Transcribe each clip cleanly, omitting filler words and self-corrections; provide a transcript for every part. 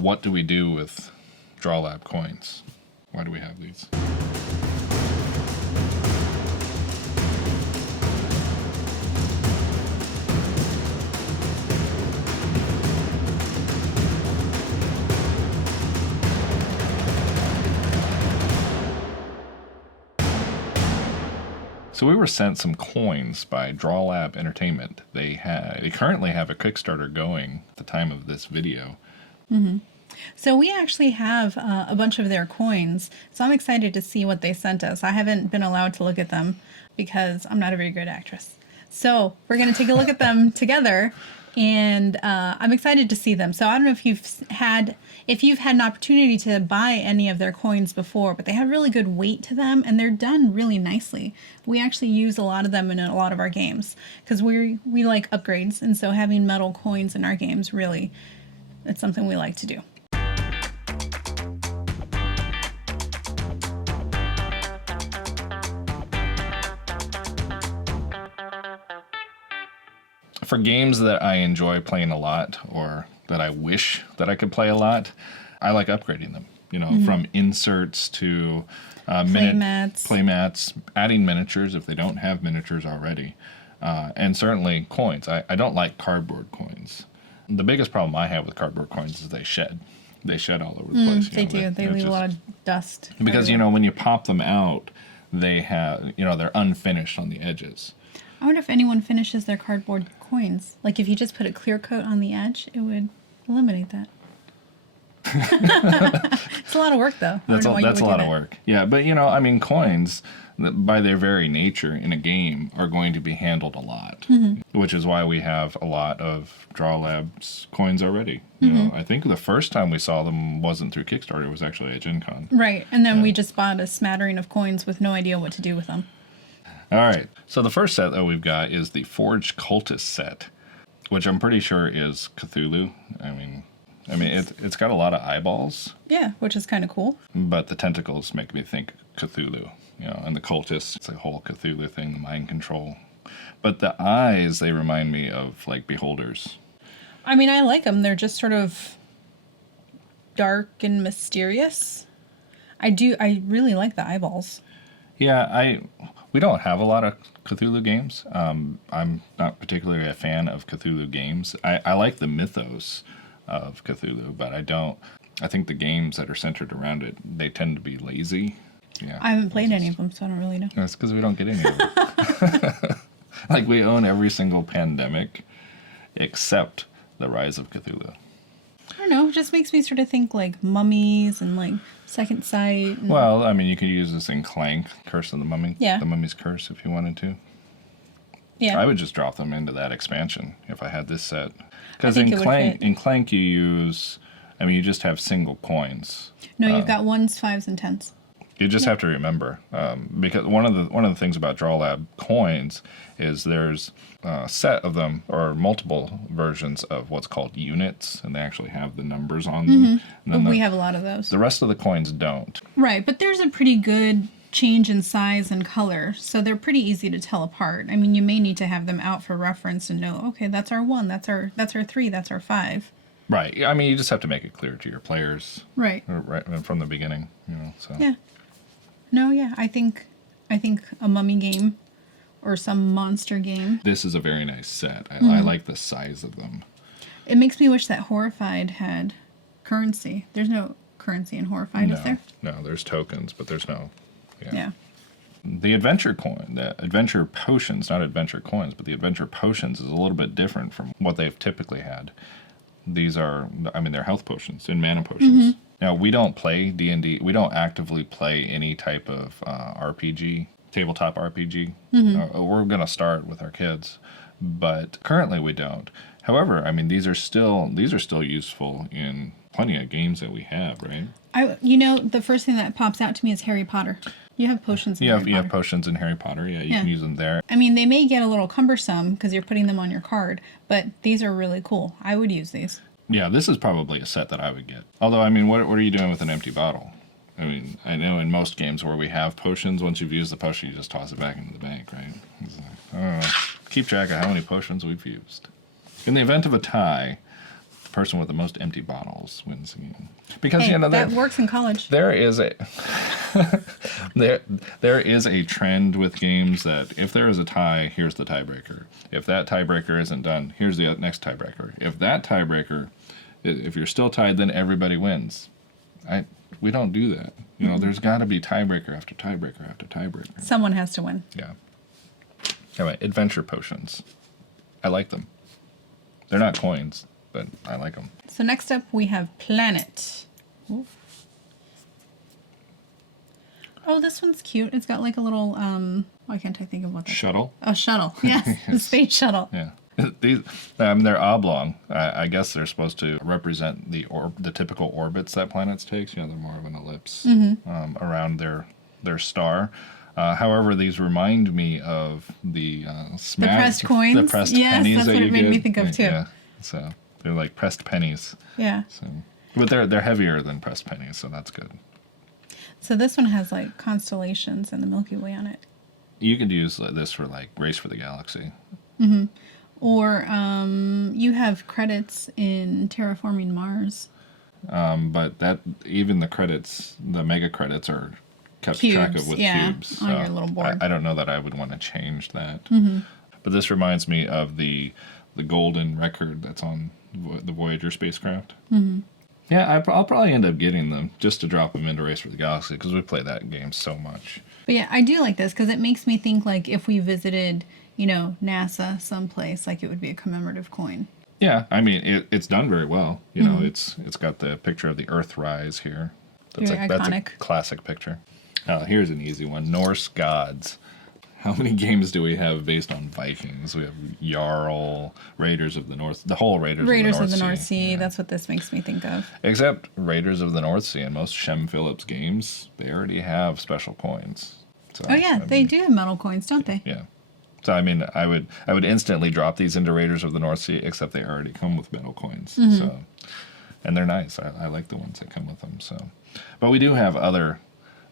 what do we do with Drawlab coins? Why do we have these? So we were sent some coins by Drawlab Entertainment. They currently have a Kickstarter going at the time of this video. Mm-hmm. So we actually have a bunch of their coins. So I'm excited to see what they sent us. I haven't been allowed to look at them because I'm not a very good actress. So we're going to take a look at them together, and I'm excited to see them. So I don't know if you've had an opportunity to buy any of their coins before, but they have really good weight to them, and they're done really nicely. We actually use a lot of them in a lot of our games because we like upgrades, and so having metal coins in our games, really, it's something we like to do. For games that I enjoy playing a lot, or that I wish that I could play a lot, I like upgrading them. You know, from inserts to playmats, adding miniatures if they don't have miniatures already, and certainly coins. I don't like cardboard coins. The biggest problem I have with cardboard coins is they shed. They shed all over the place. They do. They leave a lot of dust. Because, you know, when you pop them out, they have, you know, they're unfinished on the edges. I wonder if anyone finishes their cardboard coins. Like if you just put a clear coat on the edge, it would eliminate that. It's a lot of work, though. That's a lot of work. Yeah, but, you know, I mean, coins, by their very nature in a game, are going to be handled a lot, which is why we have a lot of Drawlab's coins already. You know, I think the first time we saw them wasn't through Kickstarter, it was actually at Gen Con. Right, and then we just bought a smattering of coins with no idea what to do with them. All right, so the first set that we've got is the Forged Cultist set, which I'm pretty sure is Cthulhu. I mean, it's got a lot of eyeballs. Yeah, which is kind of cool. But the tentacles make me think Cthulhu, you know, and the cultists, it's a whole Cthulhu thing, the mind control. But the eyes, they remind me of, like, beholders. I mean, I like them. They're just sort of dark and mysterious. I really like the eyeballs. Yeah, we don't have a lot of Cthulhu games. I'm not particularly a fan of Cthulhu games. I like the mythos of Cthulhu, but I think the games that are centered around it, they tend to be lazy. Yeah. I haven't played any of them, so I don't really know. That's because we don't get any of them. Like, we own every single Pandemic except The Rise of Cthulhu. I don't know, it just makes me sort of think like mummies and like Second Sight. And... Well, I mean, you could use this in Clank, Curse of the Mummy. Yeah. The Mummy's Curse, if you wanted to. Yeah. I would just drop them into that expansion if I had this set. Because in Clank you use, I mean, you just have single coins. No, you've got 1s, 5s, and 10s. You just have to remember, because one of the things about Drawlab coins is there's a set of them, or multiple versions of what's called units, and they actually have the numbers on them. And then we have a lot of those. The rest of the coins don't. Right, but there's a pretty good change in size and color, so they're pretty easy to tell apart. I mean, you may need to have them out for reference and know, okay, that's our 1, that's our 3, that's our 5. Right. I mean, you just have to make it clear to your players. Right. Right from the beginning, you know. So. Yeah. No, yeah, I think a mummy game or some monster game. This is a very nice set. I like the size of them. It makes me wish that Horrified had currency. There's no currency in Horrified, is there? No, there's tokens, but there's no. Yeah. The adventure coin, the adventure potions, not adventure coins, but the adventure potions is a little bit different from what they've typically had. These are, I mean, they're health potions and mana potions. Now, we don't play D&D. We don't actively play any type of RPG, tabletop RPG. We're going to start with our kids, but currently we don't. However, I mean, these are still useful in plenty of games that we have, right? The first thing that pops out to me is Harry Potter. You have potions in Harry Potter. You have potions in Harry Potter. Yeah, you can use them there. I mean, they may get a little cumbersome because you're putting them on your card, but these are really cool. I would use these. Yeah, this is probably a set that I would get. Although, I mean, what are you doing with an empty bottle? I mean, I know in most games where we have potions, once you've used the potion, you just toss it back into the bank, right? It's like, I don't know. Keep track of how many potions we've used. In the event of a tie, person with the most empty bottles wins the game. Because Hey, you know that works in college. there is a there is a trend with games that if there is a tie, here's the tiebreaker. If that tiebreaker isn't done, here's the next tiebreaker. If you're still tied, then everybody wins. We don't do that. You know, there's got to be tiebreaker after tiebreaker after tiebreaker. Someone has to win. Yeah. Anyway, adventure potions. I like them. They're not coins, but I like them. So next up we have Planet. Ooh. Oh, this one's cute. It's got like a little, why can't I think of what that's Shuttle. Oh, shuttle. Yes, the space shuttle. Yeah. These, they're oblong. I guess they're supposed to represent the typical orbits that planets take. You know, they're more of an ellipse around their star. However, these remind me of the pressed coins. The pressed yes, pennies that's that what you it made get. me think of too. Yeah, so they're like pressed pennies. Yeah. So, but they're heavier than pressed pennies, so that's good. So this one has like constellations and the Milky Way on it. You could use this for like Race for the Galaxy. Mm-hmm. Or you have credits in Terraforming Mars. But that even the credits, the mega credits, are kept track of with cubes. On your little board. I don't know that I would want to change that. Mm-hmm. But this reminds me of the golden record that's on the Voyager spacecraft. Mm-hmm. Yeah, I'll probably end up getting them just to drop them into Race for the Galaxy because we play that game so much. But yeah, I do like this because it makes me think like if we visited, you know, NASA someplace, like it would be a commemorative coin. Yeah, I mean it's done very well. You know, it's got the picture of the Earthrise here. That's Very that's a iconic. classic picture. Here's an easy one: Norse Gods. How many games do we have based on Vikings? We have Jarl, Raiders of the North, the whole Raiders of the North Sea. Yeah. That's what this makes me think of. Except Raiders of the North Sea and most Shem Phillips games, they already have special coins. So, Oh yeah, they do have metal coins, don't they? Yeah. So I mean, I would instantly drop these into Raiders of the North Sea, except they already come with metal coins. So, and they're nice. I like the ones that come with them. So, but we do have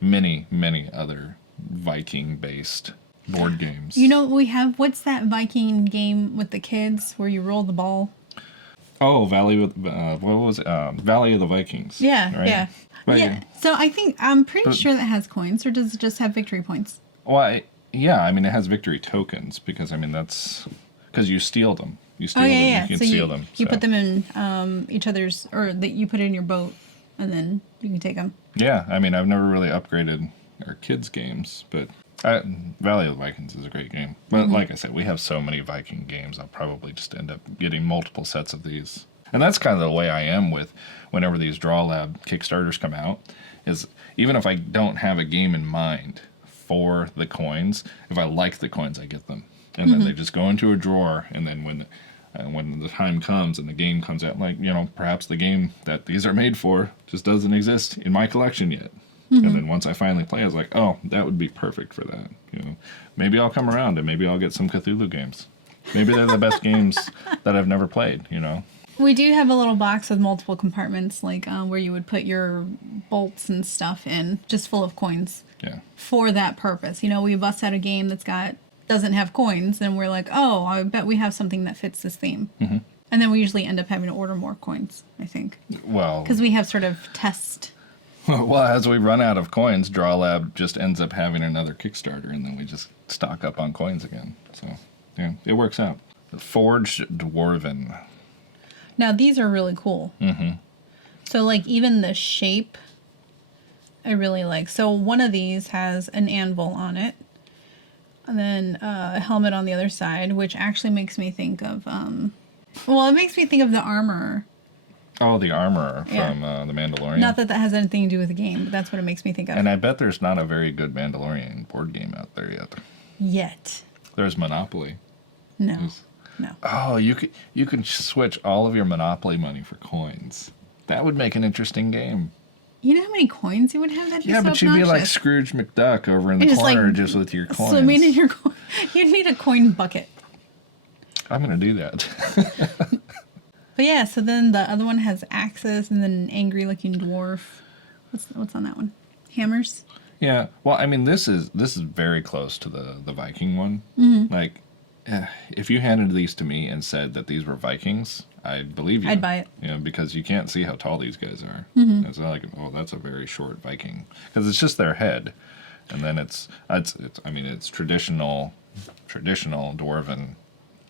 many other Viking-based board games. You know what we have? What's that Viking game with the kids where you roll the ball? Oh, Valley of the Vikings. Yeah, right? yeah. But, Yeah. So I'm pretty sure that has coins, or does it just have victory points? Well, yeah. I mean, it has victory tokens because I mean that's because you steal them. You steal them. Yeah. You can So steal them. you put them in each other's, or that you put it in your boat, and then you can take them. Yeah, I mean, I've never really upgraded our kids' games, but Valley of the Vikings is a great game. But like I said, we have so many Viking games, I'll probably just end up getting multiple sets of these. And that's kind of the way I am with whenever these Drawlab Kickstarters come out, is even if I don't have a game in mind for the coins, if I like the coins, I get them. And then they just go into a drawer, and then when the time comes and the game comes out, like, you know, perhaps the game that these are made for just doesn't exist in my collection yet. And then once I finally play, I was like, oh, that would be perfect for that. You know, maybe I'll come around and maybe I'll get some Cthulhu games. Maybe they're the best games that I've never played, you know. We do have a little box with multiple compartments, like where you would put your bolts and stuff in, just full of coins. Yeah. For that purpose. You know, we bust out a game doesn't have coins, and we're like, oh, I bet we have something that fits this theme. Mm-hmm. And then we usually end up having to order more coins, I think. Well, because we have sort of test. Well, as we run out of coins, Drawlab just ends up having another Kickstarter, and then we just stock up on coins again. So, yeah, it works out. Forged Dwarven. Now, these are really cool. Mm-hmm. So, like, even the shape, I really like. So, one of these has an anvil on it, and then a helmet on the other side, which actually makes me think of, it makes me think of the armor. Oh, the armor from The Mandalorian. Not that has anything to do with the game, but that's what it makes me think of. And I bet there's not a very good Mandalorian board game out there yet. Yet. There's Monopoly. No. No. Oh, you can switch all of your Monopoly money for coins. That would make an interesting game. You know how many coins you would have? That'd be so but you'd be like obnoxious. Scrooge McDuck over in the just, corner like, just with your coins. Swimming in your coin. You'd need a coin bucket. I'm going to do that. But yeah, so then the other one has axes and then an angry-looking dwarf. What's on that one? Hammers? Yeah. Well, I mean, this is very close to the Viking one. Mm-hmm. Like, if you handed these to me and said that these were Vikings, I believe you. I'd buy it. You know, because you can't see how tall these guys are. It's not like, oh, that's a very short Viking, because it's just their head, and then it's I mean, it's traditional Dwarven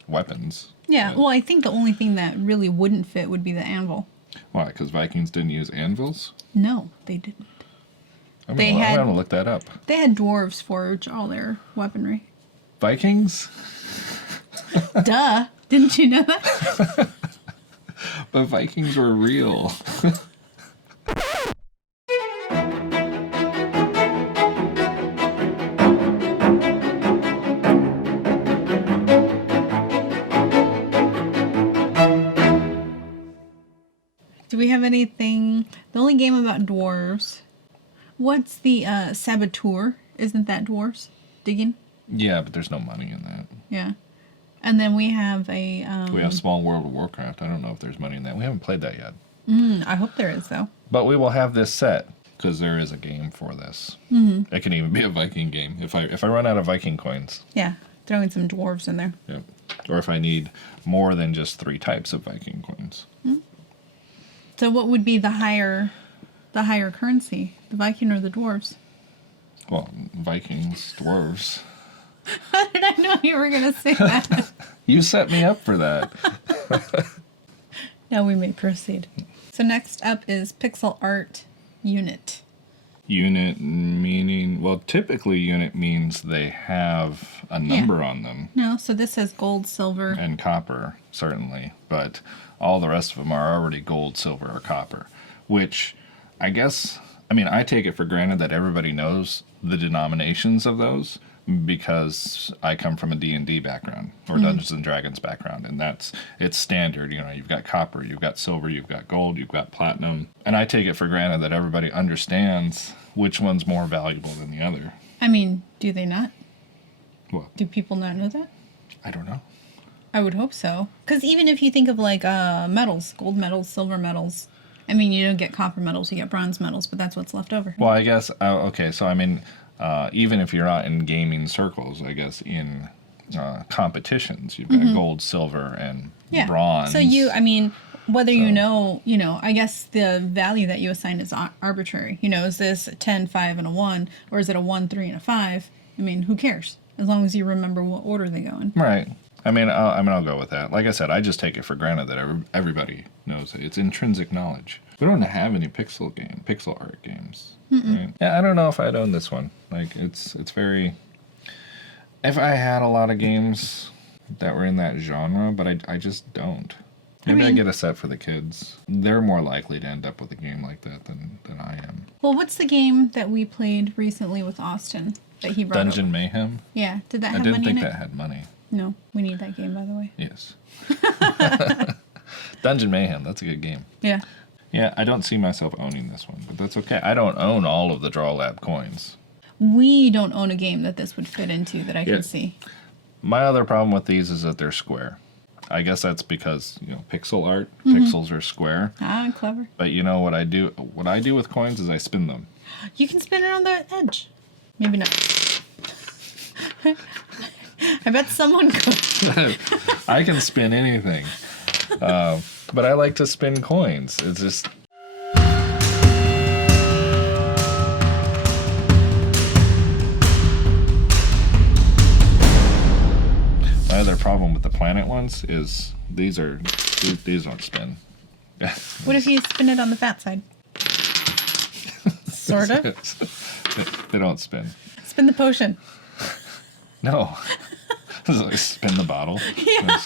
weapons. Yeah, but- well, I think the only thing that really wouldn't fit would be the anvil. Why? Because Vikings didn't use anvils? No, they didn't. I'm They gonna, had- I'm gonna look that up. They had dwarves forge all their weaponry. Vikings? Duh. Didn't you know that? But Vikings were real. Do we have anything? The only game about dwarves. What's the saboteur? Isn't that dwarves digging? Yeah, but there's no money in that. Yeah. And then we have a. We have Small World of Warcraft. I don't know if there's money in that. We haven't played that yet. I hope there is though. But we will have this set, because there is a game for this. Mm-hmm. It can even be a Viking game. If I run out of Viking coins. Yeah, throwing some dwarves in there. Yep. Or if I need more than just 3 types of Viking coins. So what would be the higher currency, the Viking or the dwarves? Well, Vikings, dwarves. How did I know you were gonna say that? You set me up for that. Now we may proceed. So next up is pixel art unit. Unit meaning, well, typically unit means they have a number on them. No, so this says gold, silver. And copper, certainly. But all the rest of them are already gold, silver, or copper. Which, I guess, I mean, I take it for granted that everybody knows the denominations of those, because I come from a D&D background, or Dungeons and Dragons background, and it's standard. You know, you've got copper, you've got silver, you've got gold, you've got platinum, and I take it for granted that everybody understands which one's more valuable than the other. I mean, do they not? What? Do people not know that? I don't know. I would hope so. Because even if you think of like metals, gold medals, silver medals, I mean, you don't get copper medals, you get bronze medals, but that's what's left over. Well, I guess, okay, so I mean, even if you're not in gaming circles, I guess in competitions, you've got gold, silver, and bronze. So I mean, whether you know, I guess the value that you assign is arbitrary. You know, is this a 10, 5, and a 1, or is it a 1, 3, and a 5? I mean, who cares? As long as you remember what order they go in. Right. I'll go with that. Like I said, I just take it for granted that everybody knows it. It's intrinsic knowledge. We don't have any pixel art games. Right? Yeah, I don't know if I'd own this one. Like, it's very... If I had a lot of games that were in that genre, but I just don't. Maybe I get a set for the kids. They're more likely to end up with a game like that than I am. Well, what's the game that we played recently with Austin that he brought Dungeon over? Mayhem? Yeah, did that I have didn't money in think it? that had money. No, we need that game, by the way. Yes. Dungeon Mayhem, that's a good game. Yeah. Yeah, I don't see myself owning this one, but that's okay. I don't own all of the Drawlab coins. We don't own a game that this would fit into that I Yeah. can see. My other problem with these is that they're square. I guess that's because, pixel art, pixels are square. Ah, clever. But you know what I do? What I do with coins is I spin them. You can spin it on the edge. Maybe not. I bet someone could. I can spin anything. But I like to spin coins. It's just... My other problem with the planet ones is these don't spin. What if you spin it on the fat side? Sort of. They don't spin. Spin the potion. No. It's like spin the bottle. Yeah.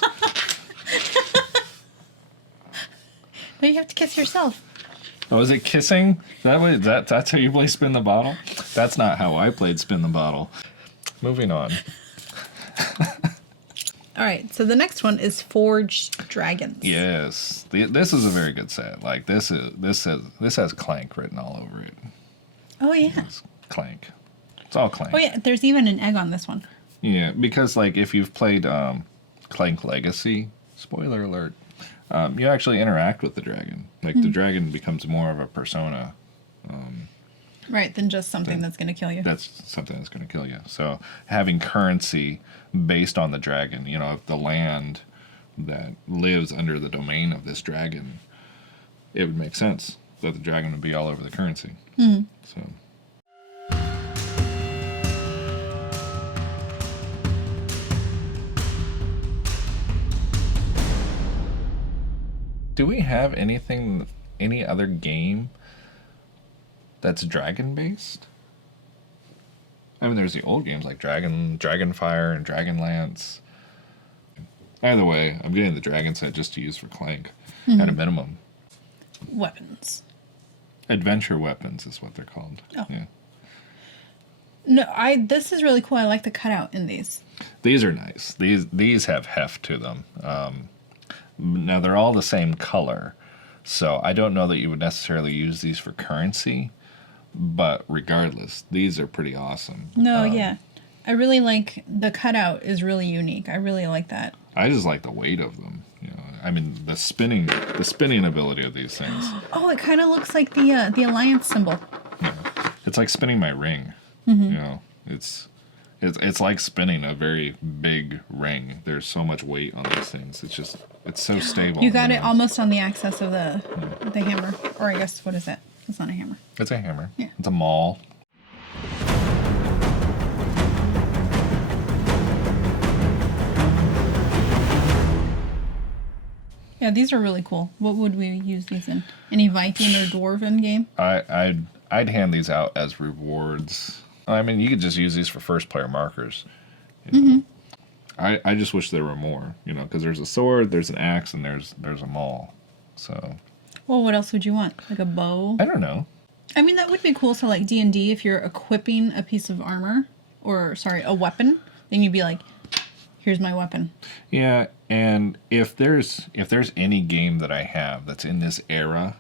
No, you have to kiss yourself. Oh, is it kissing? That's how you play spin the bottle? That's not how I played spin the bottle. Moving on. All right, so the next one is Forged Dragons. Yes. This is a very good set. Like this has Clank written all over it. Oh, yeah. It's Clank. It's all Clank. Oh, yeah, there's even an egg on this one. Yeah, because like if you've played Clank Legacy, spoiler alert, you actually interact with the dragon. Like the dragon becomes more of a persona. Right, than just something that's going to kill you. That's something that's going to kill you. So having currency based on the dragon, if the land that lives under the domain of this dragon, it would make sense that the dragon would be all over the currency. So. Do we have any other game that's dragon based? I mean, there's the old games like Dragonfire and Dragonlance. Either way, I'm getting the dragon set just to use for Clank at a minimum. Weapons. Adventure weapons is what they're called. Oh. Yeah. No, this is really cool. I like the cutout in these. These are nice. These have heft to them. Now they're all the same color, so I don't know that you would necessarily use these for currency, but regardless, these are pretty awesome. No, yeah. I really like the cutout is really unique. I really like that. I just like the weight of them. You know, I mean the spinning ability of these things. Oh, it kind of looks like the Alliance symbol. Yeah. It's like spinning my ring. You know, it's like spinning a very big ring. There's so much weight on these things. It's so stable. You got it almost on the axis of the hammer. Or I guess, what is it? It's not a hammer. It's a hammer. Yeah. It's a maul. Yeah, these are really cool. What would we use these in? Any Viking or Dwarven game? I'd hand these out as rewards. I mean, you could just use these for first player markers. You know? I just wish there were more, you know, because there's a sword, there's an axe, and there's a maul. So. Well, what else would you want? Like a bow? I don't know. I mean, that would be cool. So, like D&D, if you're equipping a piece of armor, or sorry, a weapon, then you'd be like, "Here's my weapon." Yeah, and if there's any game that I have that's in this era,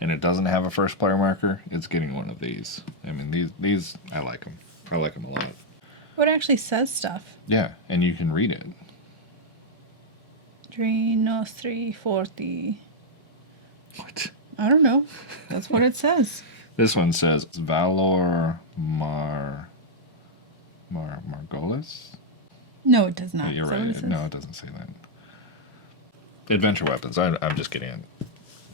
and it doesn't have a first player marker, it's getting one of these. I mean, these I like them. I like them a lot. Well, it actually says stuff. Yeah, and you can read it. Drino 340. What? I don't know. That's what it says. This one says Valor Margolis. No, it does not. Yeah, you're Is that what it right. says? No, it doesn't say that. Adventure weapons. I'm just getting it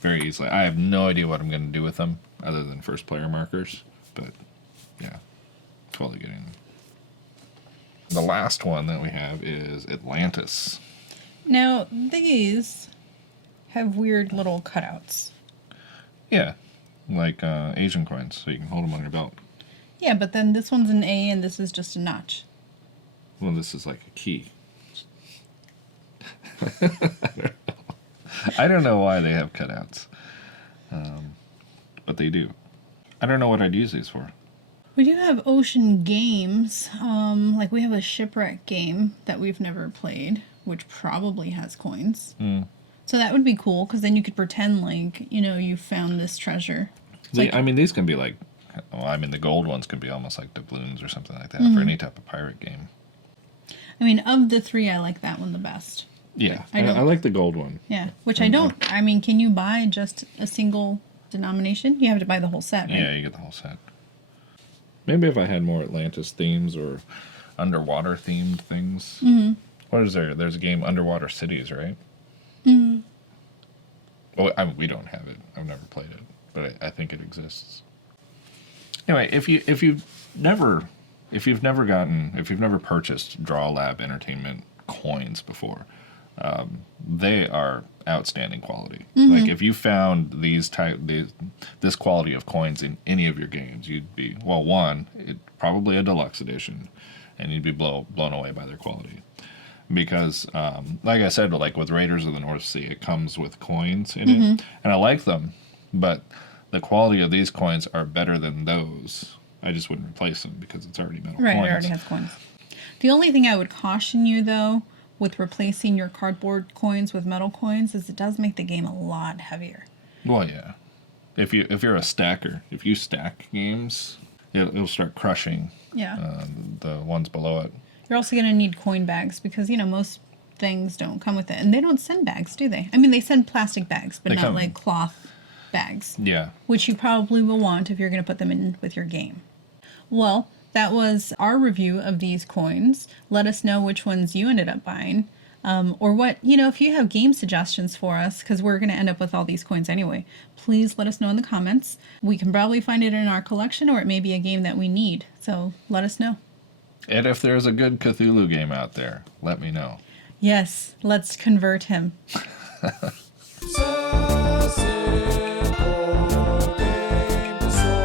very easily. I have no idea what I'm going to do with them other than first player markers. But, yeah, totally getting them. The last one that we have is Atlantis. Now, these have weird little cutouts. Yeah, like Asian coins, so you can hold them on your belt. Yeah, but then this one's an A and this is just a notch. Well, this is like a key. I don't know why they have cutouts, but they do. I don't know what I'd use these for. We do have ocean games. Like we have a shipwreck game that we've never played, which probably has coins. So that would be cool, because then you could pretend like, you know, you found this treasure. I mean, these can be like, well, I mean, the gold ones can be almost like doubloons or something like that for any type of pirate game. I mean, of the three, I like that one the best. Yeah, I don't- I like the gold one. Yeah, which I don't. I mean, can you buy just a single denomination? You have to buy the whole set, right? Yeah, you get the whole set. Maybe if I had more Atlantis themes or underwater themed things. What is there? There's a game, Underwater Cities, right? Well, I mean, we don't have it. I've never played it, but I think it exists. Anyway, if you've never purchased Drawlab Entertainment coins before, they are outstanding quality. Like if you found this quality of coins in any of your games, you'd be, well, one, it probably a deluxe edition, and you'd be blown away by their quality. Because, like I said, like with Raiders of the North Sea, it comes with coins in it, and I like them, but the quality of these coins are better than those. I just wouldn't replace them because it's already metal Right, coins. it already has coins. The only thing I would caution you, though, with replacing your cardboard coins with metal coins is it does make the game a lot heavier. Well, yeah. If you're a stacker, if you stack games, it'll start crushing the ones below it. You're also going to need coin bags because, you know, most things don't come with it. And they don't send bags, do they? I mean, they send plastic bags, but not like cloth bags. Yeah. Which you probably will want if you're going to put them in with your game. Well, that was our review of these coins. Let us know which ones you ended up buying. or what, if you have game suggestions for us, because we're going to end up with all these coins anyway, please let us know in the comments. We can probably find it in our collection, or it may be a game that we need. So let us know. And if there's a good Cthulhu game out there, let me know. Yes, let's convert him. So simple game to solve.